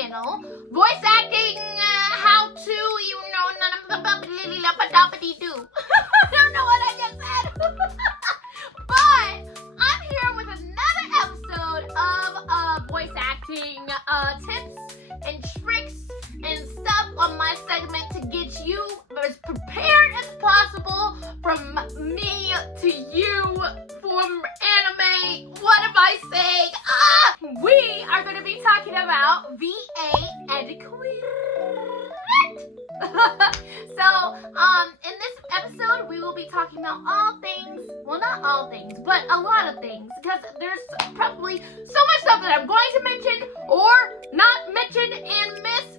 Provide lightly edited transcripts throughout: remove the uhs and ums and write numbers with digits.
channel. Voice acting, how to, you know, do. I don't know what I just said. But I'm here with another episode of voice acting tips and tricks and stuff on my segment to get you as prepared as possible from me to you, from anime. What am I saying? We are going to be talking about VA Etiquette. So, in this episode, we will be talking about all things, well, not all things, but a lot of things, because there's probably so much stuff that I'm going to mention or not mention and miss,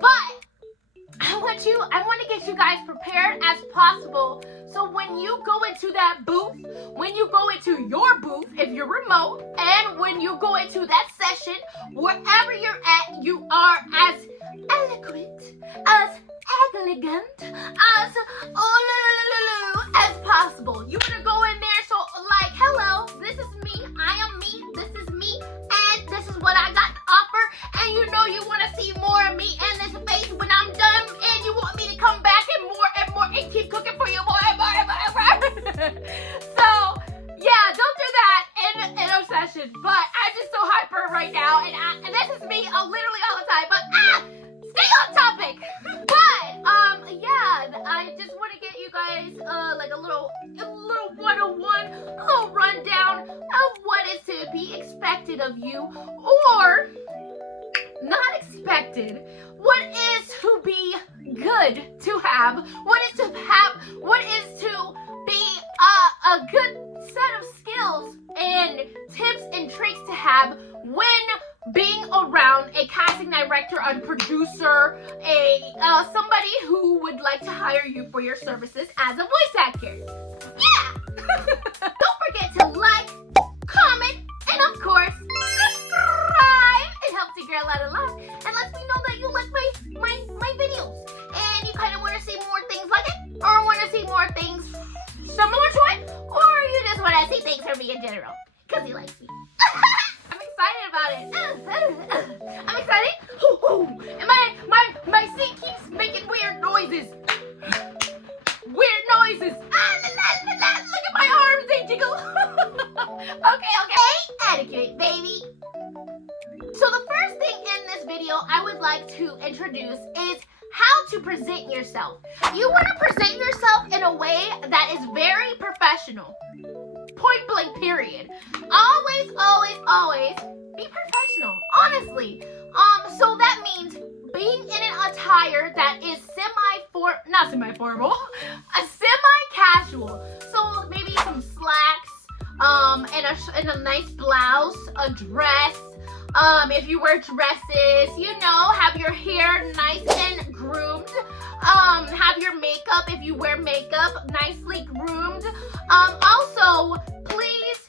but I want to get you guys prepared as possible, so when you go into that booth, when you go into your booth, if you're remote, and when you go into that session, wherever you're at, you are as eloquent, as elegant, as possible. You want to go in there, so like, hello, this is me, I am me, this is me, and this is what I got to offer, and you know you want to see more of me in this face when I'm done, and you want me to come back and more and keep cooking for you more and more and more. So yeah, don't do that in a session, but I'm just so hyper right now, and this is me literally all the time, but stay on topic. But yeah, I just want to get you guys like a little 101, a little rundown of what is to be expected of you, or not expected. What is to be good to have? What is to be a good set of skills and tips and tricks to have when being around a casting director, a producer, somebody who would like to hire you for your services as a voice actor. Yeah! Don't forget to like, comment, and of course, subscribe. It helps the girl out a lot and lets me know that you like my videos. And you kind of want to see more things like it, or want to see more things similar to it, or you just want to see things from me in general, because you like me. I'm excited about it. I'm excited. And my seat keeps making weird noises. Weird noises. Look at my arms, they jiggle. Okay. Etiquette, baby. So the first thing in this video I would like to introduce is how to present yourself. You want to present yourself in a way that is very professional. Point blank, period. Always be professional, honestly. So that means being in an attire that is not semi-formal, a semi-casual. So maybe some slacks, and a nice blouse, a dress. If you wear dresses, you know, have your hair nice and groomed. Have your makeup, if you wear makeup, nicely groomed. Also, please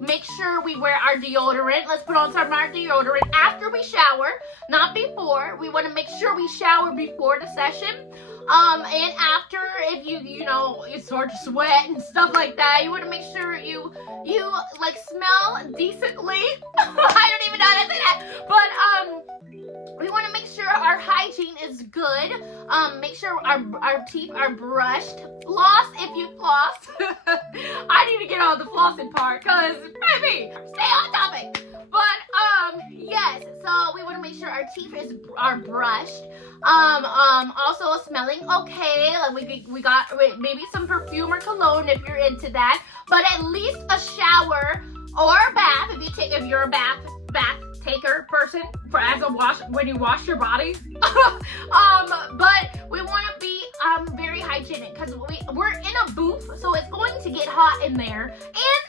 make sure we wear our deodorant. Let's put on some of our deodorant after we shower, not before. We want to make sure we shower before the session. And after, if you know, you start to sweat and stuff like that, you want to make sure you like smell decently. I don't even know how to say that, but we want to make sure our hygiene is good. Make sure our teeth are brushed. Floss if you floss. I need to get on the flossing part, cause baby, stay on topic. But yes, so we want to make sure our teeth are brushed. Also smelling okay. Like we got maybe some perfume or cologne if you're into that. But at least a shower or a bath if you're a bath taker person as a wash when you wash your body. But we want to be very hygienic, because we're in a booth, so it's going to get hot in there, and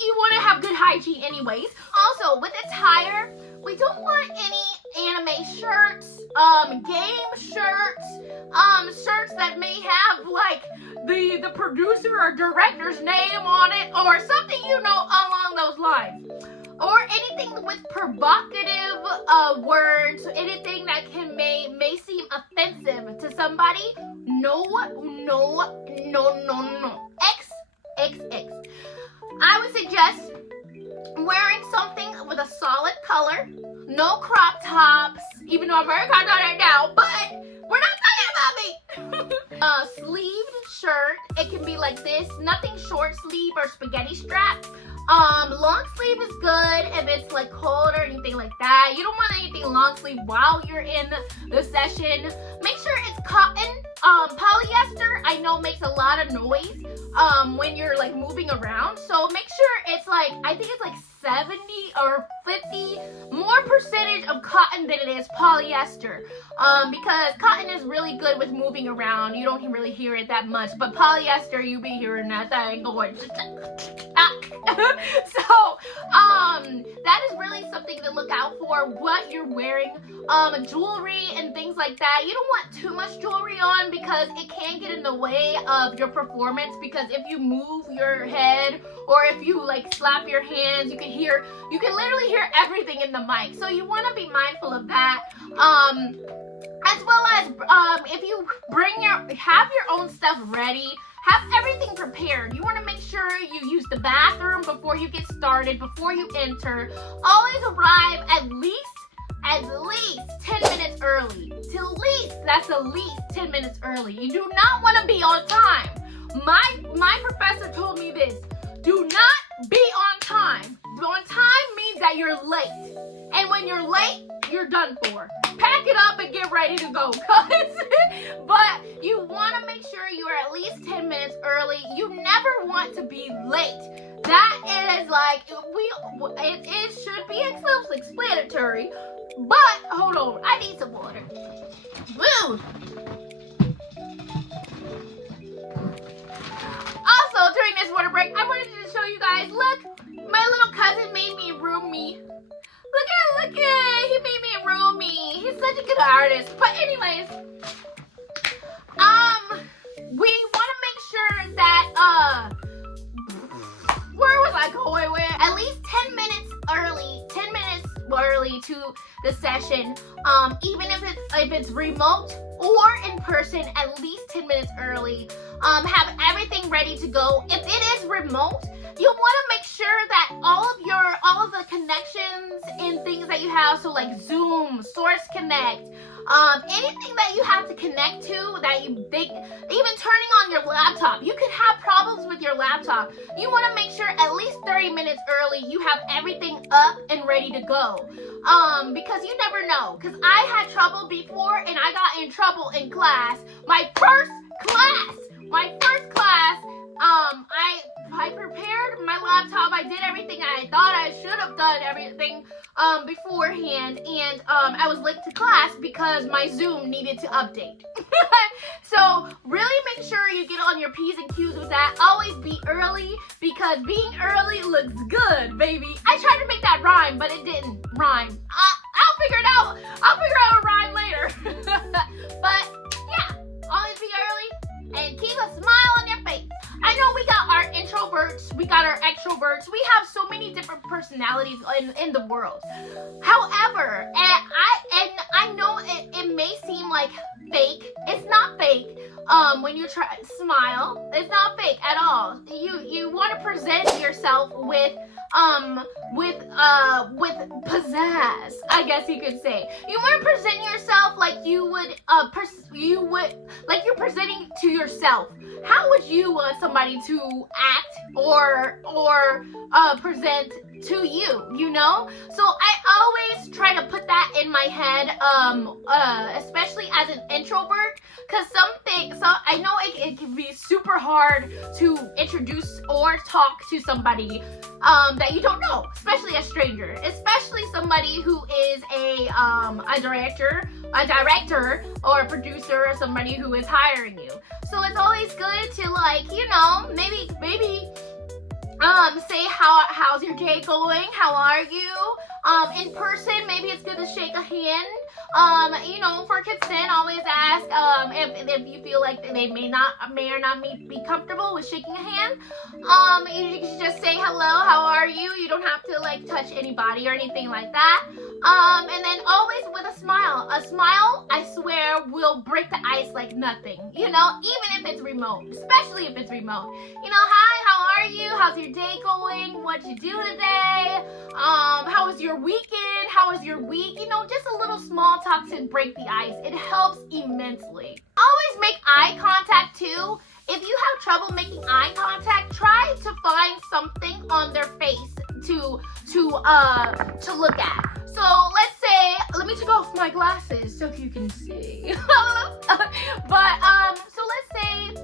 you want to have good hygiene anyways. Also, with attire, we don't want any anime shirts, game shirts, shirts that may have like the producer or director's name on it, or something, you know, along those lines. Or anything with provocative words, anything that may seem offensive to somebody. No. XXX. I would suggest wearing something with a solid color, No crop tops, even though I'm wearing crop top right now, but we're not talking about me. Sleeved shirt, it can be like this, nothing short sleeve or spaghetti strap. Long sleeve is good if it's like cold or anything like that. You don't want anything long sleeve while you're in the session. Make sure it's cotton. Polyester, I know makes a lot of noise when you're like moving around. So make sure it's like, I think it's like 70 or 50 more percentage of cotton than it is polyester. Because cotton is really good with moving around. You don't really hear it that much, but polyester, you be hearing that thing going. So, that is really something to look out for, what you're wearing. Jewelry and things like that. You don't want too much jewelry on because it can get in the way of your performance, because if you move your head or if you like slap your hands, you can literally hear everything in the mic. So you want to be mindful of that. As well as if you have your own stuff ready, have everything prepared. You want to make sure you use the bathroom before you get started, before you enter. Always arrive at least 10 minutes early. That's at least 10 minutes early. You do not want to be on time. My professor told me this. Do not be on time. On time means that you're late. And when you're late, you're done for. Pack it up and get ready to go, guys. But you want to make sure you are at least 10 minutes early. You never want to be late. That is like, it should be self-explanatory. But, hold on, I need some water. Woo! Also, during this water break, I wanted to show you guys, look, my little cousin made me a roomie. Look at, he made me a roomie. He's such a good artist. But anyways, we want to make sure that, where was I going with? At least 10 minutes early to the session. Even if it's remote or in person, at least 10 minutes early. Have everything ready to go. If it is remote, you want to make sure that all of the connections and things that you have, so like Zoom, Source Connect, anything that you have to connect to that even turning on your laptop, you could have problems with your laptop. You want to make sure at least 30 minutes early you have everything up and ready to go. Because you never know. Because I had trouble before and I got in trouble in class. My first class, I prepared my laptop. I did everything I thought I should have done everything beforehand, and I was late to class because my Zoom needed to update. So really make sure you get on your P's and Q's with that. Always be early, because being early looks good, baby. I tried to make that rhyme, but it didn't rhyme. I'll figure it out. I'll figure out a rhyme later. But yeah, always be early and keep a smile on your face. I know we got our introverts, we got our extroverts. We have so many different personalities in the world. However, I know it may seem like fake. It's not fake. When you try smile, it's not fake at all. You want to present yourself with pizzazz, I guess you could say. You want to present yourself like like you're presenting to yourself. How would you want somebody to act or present to you, you know? So I always try to put that in my head, especially as an introvert, because I know it can be super hard to introduce or talk to somebody that you don't know, especially a stranger, especially somebody who is a director or a producer, or somebody who is hiring you. So it's always good to, like, you know, maybe say how's your day going? How are you? In person, maybe it's good to shake a hand. You know, for consent, always ask if you feel like they may or not be comfortable with shaking a hand. You can just say hello, how are you? You don't have to like touch anybody or anything like that. And then always with a smile. A smile, I swear, will break the ice like nothing. You know, even if it's remote, especially if it's remote. You know, hi, how are are you? How's your day going? What'd you do today? How was your weekend? How was your week? You know, just a little small talk to break the ice. It helps immensely. Always make eye contact too. If you have trouble making eye contact, try to find something on their face to look at. So let's say, let me take off my glasses so you can see. But so let's say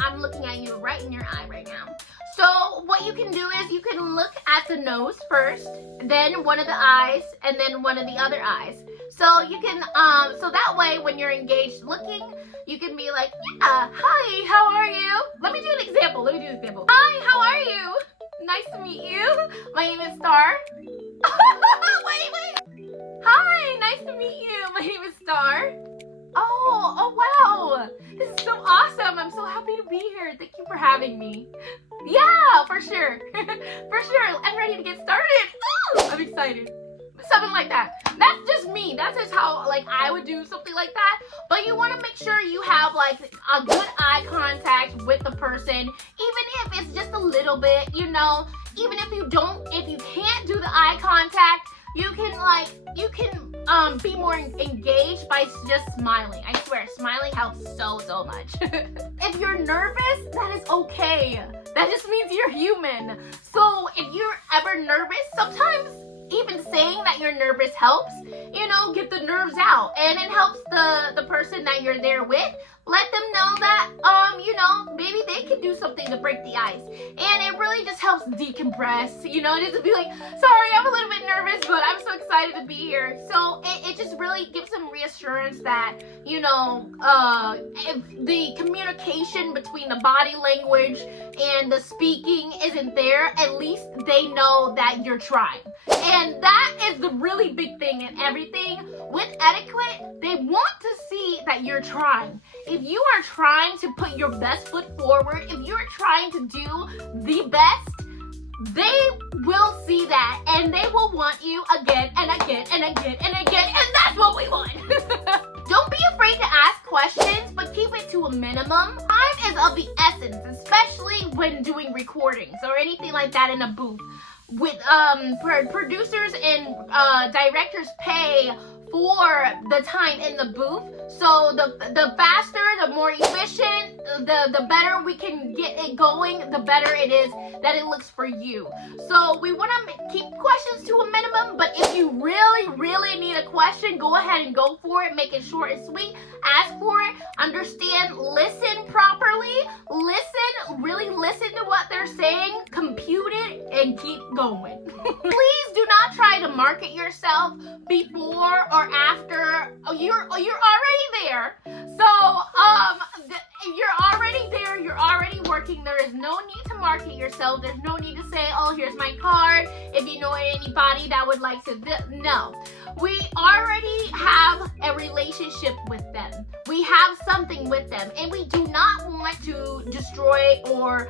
I'm looking at you right in your eye right now. So what you can do is you can look at the nose first, then one of the eyes, and then one of the other eyes. So you can so that way when you're engaged looking, you can be like, yeah, hi, how are you? Let me do an example. Hi, how are you? Nice to meet you. My name is Star. Wait. Hi, nice to meet you. My name is Star. Oh wow. This is so awesome. I'm so happy to be here. Thank you for having me. Yeah, for sure. For sure. I'm ready to get started. Ooh, I'm excited. Something like that. That's just me. That's just how like I would do something like that. But you want to make sure you have like a good eye contact with the person, even if it's just a little bit, you know. Even if you can't do the eye contact, you can be more engaged by just smiling. I swear, smiling helps so much. If you're nervous, that is okay. That just means you're human. So if you're ever nervous, sometimes even saying that you're nervous helps, you know, get the nerves out. And it helps the person that you're there with, let them know that, you know, maybe they can do something to break the ice. And it really just helps decompress, you know, just to be like, sorry, I'm a little bit nervous, but I'm so excited to be here. So it just really gives them reassurance that, you know, if the communication between the body language and the speaking isn't there, at least they know that you're trying. And that is the really big thing in everything. With etiquette, they want to see that you're trying. If you are trying to put your best foot forward, if you're trying to do the best, they will see that and they will want you again and again and again and again, and that's what we want. Don't be afraid to ask questions, but keep it to a minimum. Time is of the essence, especially when doing recordings or anything like that in a booth. With producers and directors pay for the time in the booth, so the faster, the more efficient, the better we can get it going, the better it is that it looks for you. So we want to keep questions to a minimum, but if you really need a question, go ahead and go for it. Make it short and sweet. Ask for it. Understand. Listen properly. Really listen to what they're saying. Compute it and keep going. Please do not try to market yourself before or after. You're already there. So you're already there. You're already working. There is no need to market yourself. There's no need to say, oh, here's my card. If you know anybody that would like to, no. We already have a relationship with them. We have something with them, and we do not want to destroy or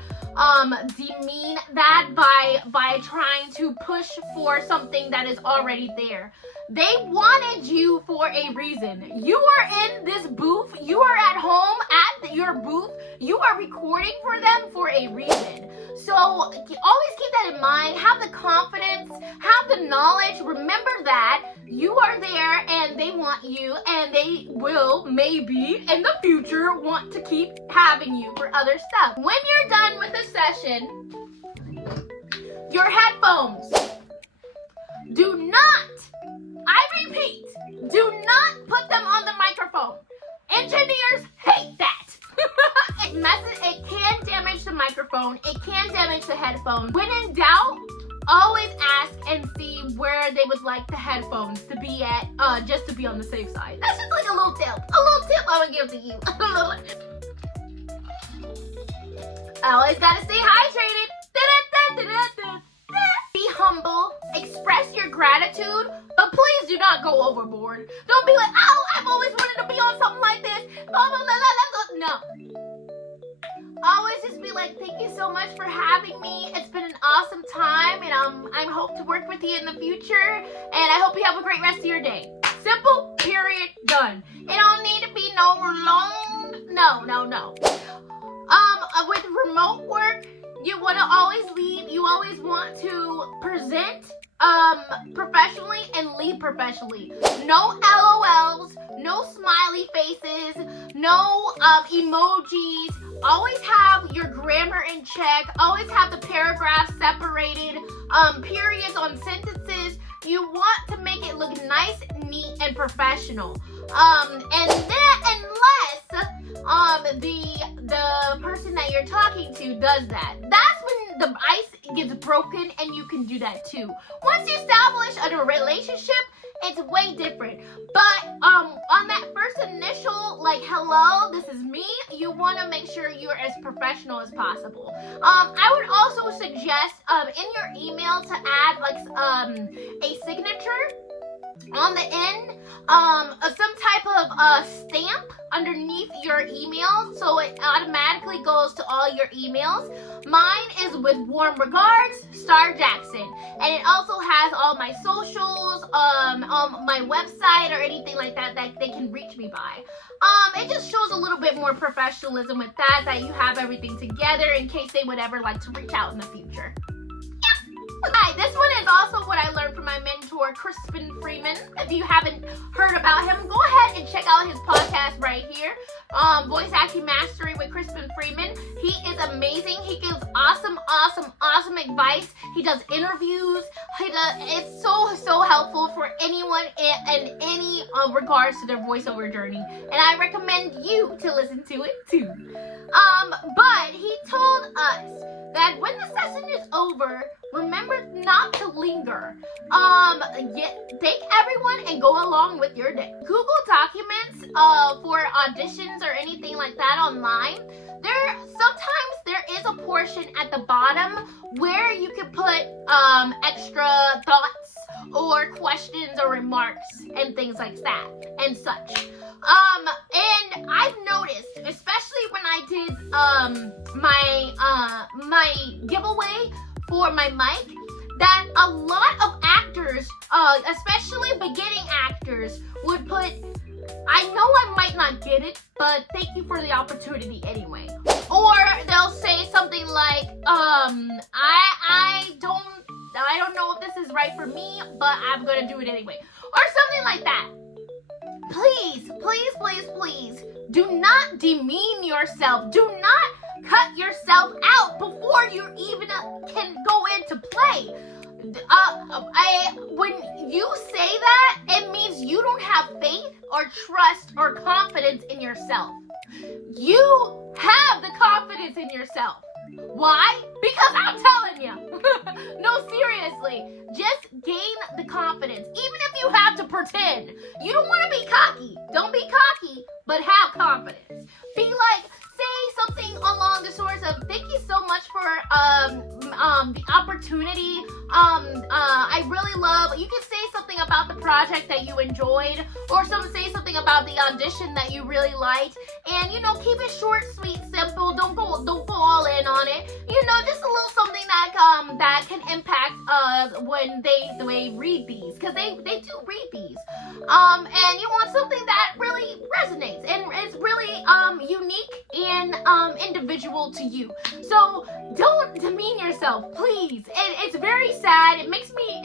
demean that by trying to push for something that is already there. They wanted you for a reason. You are in this booth. You are at home at your booth. You are recording for them for a reason. So always keep that in mind. Have the confidence. Have the knowledge. Remember that you are there and they want you, and they will maybe in the future want to keep having you for other stuff. When you're done with the session, your headphones, do not, I repeat, do not put them on the microphone. Engineers hate that. It can damage the microphone. It can damage the headphones. When in doubt, always ask and see where they would like the headphones to be at, just to be on the safe side. That's just like a little tip. A little tip I would give to you. Always gotta stay hydrated. Be humble. Express your gratitude, but please do not go overboard. Don't be like, oh, I've always wanted to be on something like this. Blah, blah, blah, blah, blah. No. Always just be like, thank you so much for having me. It's been an awesome time, and I hope to work with you in the future, and I hope you have a great rest of your day. Simple, period, done. It don't need to be no long, no. With remote work, you want to always lead. You always want to present professionally and lead professionally. No LOLs, no smiley faces, no emojis. Always have your grammar in check. Always have the paragraphs separated. Periods on sentences. You want to make it look nice, neat, and professional. And then unless the person that you're talking to does that, that's when the ice gets broken, and you can do that too. Once you establish a relationship, it's way different. But on that first initial, like, hello, this is me, you want to make sure you're as professional as possible. I would also suggest in your email to add like a signature on the end, some type of stamp underneath your email, so it automatically goes to all your emails. Mine is with warm regards, Star Jackson, and it also has all my socials, my website or anything like that that they can reach me by. It just shows a little bit more professionalism with that you have everything together in case they would ever like to reach out in the future. Hi, this one is also what I learned from my mentor, Crispin Freeman. If you haven't heard about him, go ahead and check out his podcast right here, Voice Acting Mastery with Crispin Freeman. He is amazing. He gives awesome advice. He does interviews. It's so helpful for anyone in any regards to their voiceover journey. And I recommend you to listen to it too. But he told us that when the session is over, remember not to linger. Take everyone and go along with your day. Google Documents for auditions or anything like that online. Sometimes there is a portion at the bottom where you can put extra thoughts or questions or remarks and things like that and such. And I've noticed, especially when I did my giveaway for my mic, that a lot of actors, especially beginning actors, would put, I know I might not get it, but thank you for the opportunity anyway. Or they'll say something like, I don't know if this is right for me, but I'm gonna do it anyway. Or something like that. Please, do not demean yourself. Do not cut yourself out before you even can go into play. When you say that, it means you don't have faith or trust or confidence in yourself. You have the confidence in yourself. Why? Because I'm telling you. No, seriously. Just gain the confidence. Even if you have to pretend. You don't want to be cocky. Don't be cocky, but have confidence. Be like, say something along the sorts of, thank you so much for the opportunity. I really love, you can say something about the project that you enjoyed, or say something about the audition that you really liked, and keep it short, sweet, simple. Don't go all in on it. Just a little something that can impact when they read these, because they do read these. And you want something that really resonates and is really unique and individual to you. So don't demean yourself, please. It's very sad. It makes me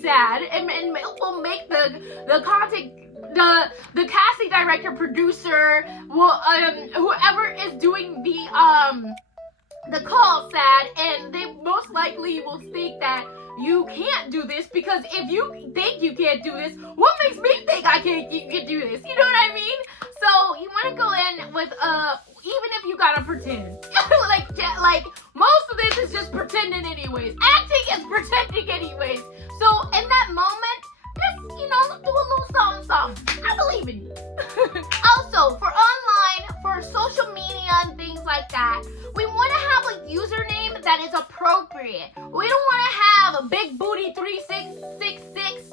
sad, and it will make the content, the casting director, producer, whoever is doing the call sad, and they most likely will think that you can't do this, because if you think you can't do this, what makes me think I can do this? You know what I mean? So you want to go in with even if you gotta pretend, like most of this is just pretending anyways. Acting is pretending anyways. So in that moment, just do a little something. I believe in you. Also, for online, for social media and things like that, we want to have a username that is appropriate. We don't want to have a big booty 3666.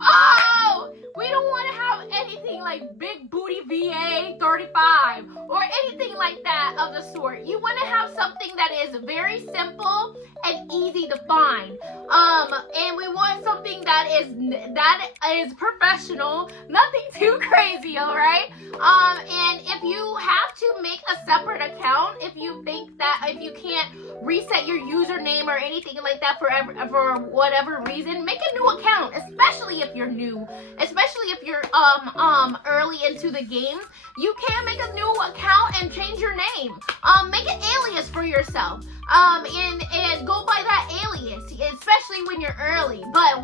Oh, we don't want to have anything like big booty VA 35 or anything like that of the sort. You want to have something that is very simple and easy to find. And we want something that is and that is professional. Nothing too crazy, all right? And if you have to make a separate account, if you think that if you can't reset your username or anything like that for whatever reason, make a new account, especially if you're new, especially if you're early into the game. You can make a new account and change your name. Make an alias for yourself. And go by that alias, especially when you're early. But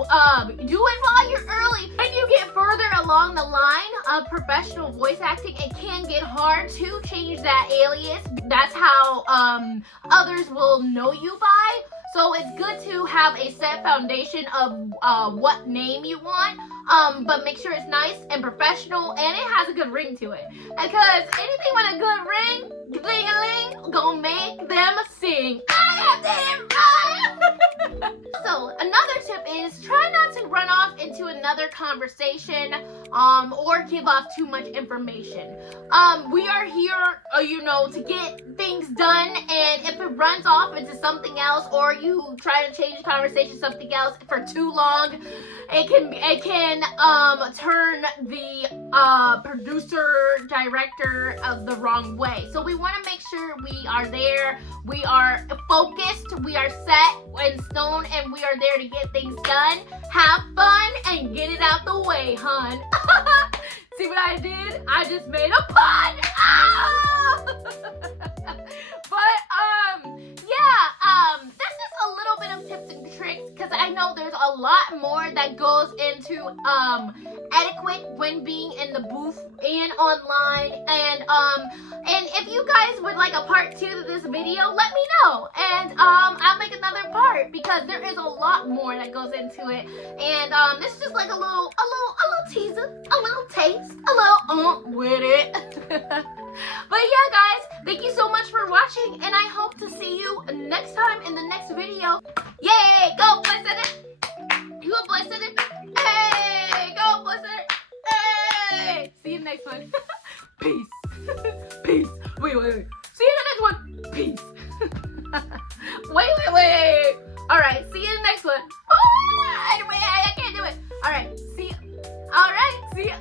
do it while you're early. When you get further along the line of professional voice acting, it can get hard to change that alias. That's how others will know you by. So it's good to have a set foundation of what name you want, but make sure it's nice and professional and it has a good ring to it. Because anything with a good ring, ding-a-ling, gonna make them sing. I did it right! So another tip is try not to run off into another conversation or give off too much information. We are here, to get things done, and if it runs off into something else or you try to change the conversation to something else for too long, it can turn the producer, director the wrong way. So we want to make sure we are there, we are focused, we are set in stone, and we are there to get things done, have fun, and get it out the way, hun. See what I did? I just made a pun! Ah! That's just a little bit of tips and tricks, because I know there's a lot more that goes into etiquette when being in the booth and online, and if you guys would like a part 2 to this video, let me know, and I'll make another part, because there is a lot more that goes into it, and this is just like a little teaser, a little taste, a little with it. But yeah, guys, thank you so much for watching, and I hope to see you next time in the next video. Yay! Go, Blessed! You go, Blessed! Hey! Go, Blessed! Hey! See you next one. Peace. Peace. Wait. See you in the next one. Peace. Wait. Alright, see you in the next one. Oh, wait, I can't do it. Alright, see you. Alright, see you.